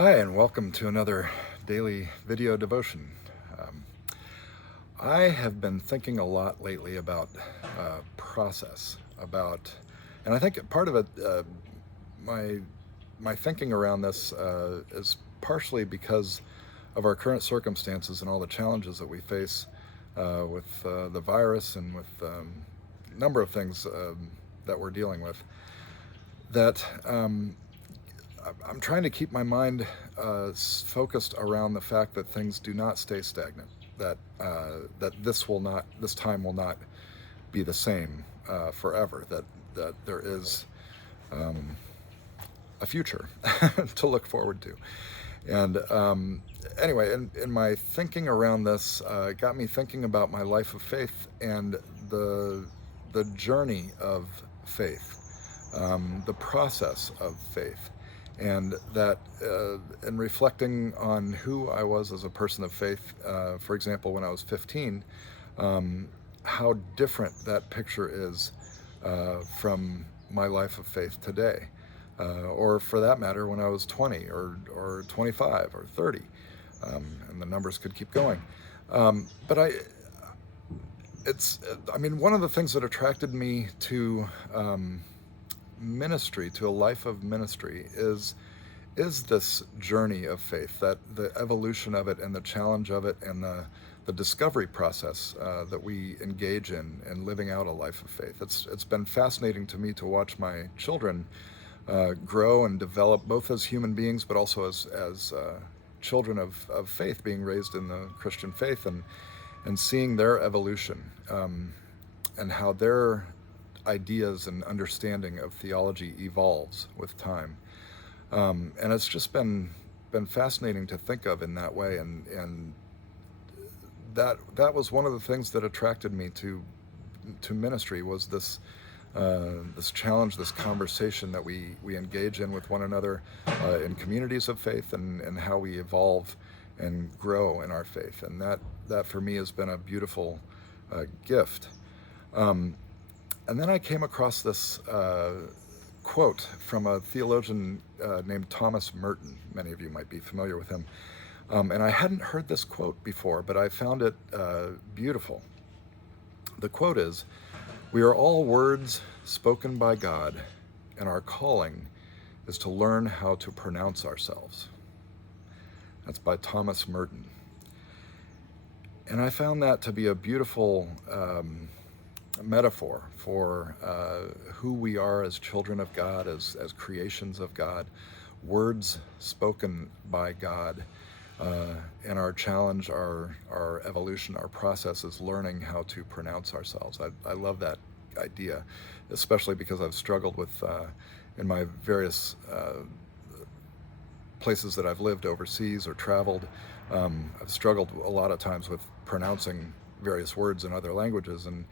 Hi, and welcome to another daily video devotion. Um, I have been thinking a lot lately about process, and I think part of it, my my thinking around this is partially because of our current circumstances and all the challenges that we face with the virus and with a number of things that we're dealing with. That I'm trying to keep my mind focused around the fact that things do not stay stagnant. That this time will not be the same forever. That there is um, a future to look forward to. And anyway, in my thinking around this, it got me thinking about my life of faith and the the journey of faith, the process of faith, and that in reflecting on who I was as a person of faith, for example, when I was 15, um, how different that picture is from my life of faith today, or for that matter, when I was 20 or 25 or 30, and the numbers could keep going. But I mean, one of the things that attracted me to ministry, to a life of ministry, is this journey of faith, that the evolution of it and the challenge of it and the discovery process that we engage in living out a life of faith. It's been fascinating to me to watch my children grow and develop, both as human beings, but also as children of faith, being raised in the Christian faith, and seeing their evolution, and how their ideas and understanding of theology evolves with time. And it's just been fascinating to think of in that way, and that was one of the things that attracted me to ministry, was this challenge, this conversation that we engage in with one another in communities of faith, and how we evolve and grow in our faith. And that for me has been a beautiful gift. Um, and then I came across this quote from a theologian named Thomas Merton. Many of you might be familiar with him. And I hadn't heard this quote before, but I found it beautiful. The quote is, "We are all words spoken by God, and our calling is to learn how to pronounce ourselves." That's by Thomas Merton. And I found that to be a beautiful metaphor for who we are as children of God, as creations of God, words spoken by God. And our challenge, our evolution, our process is learning how to pronounce ourselves. I love that idea, especially because I've struggled with, in my various places that I've lived overseas or traveled, I've struggled a lot of times with pronouncing various words in other languages, and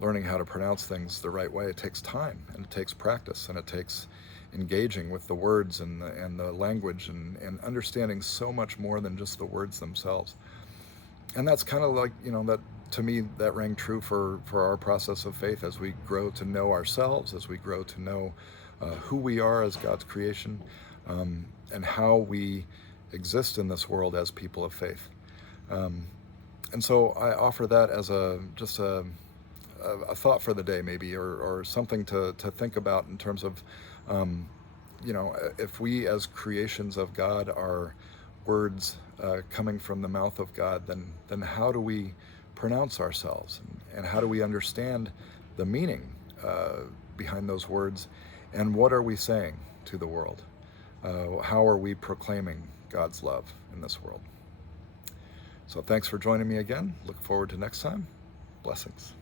learning how to pronounce things the right way. It takes time, and it takes practice, and it takes engaging with the words and the language, and understanding so much more than just the words themselves. And that's kind of like, that to me, that rang true for our process of faith, as we grow to know ourselves, as we grow to know who we are as God's creation, and how we exist in this world as people of faith. And so I offer that as just a thought for the day, maybe, or something to think about in terms of, if we as creations of God are words coming from the mouth of God, then how do we pronounce ourselves, and how do we understand the meaning behind those words, and what are we saying to the world? How are we proclaiming God's love in this world? So thanks for joining me again. Look forward to next time. Blessings.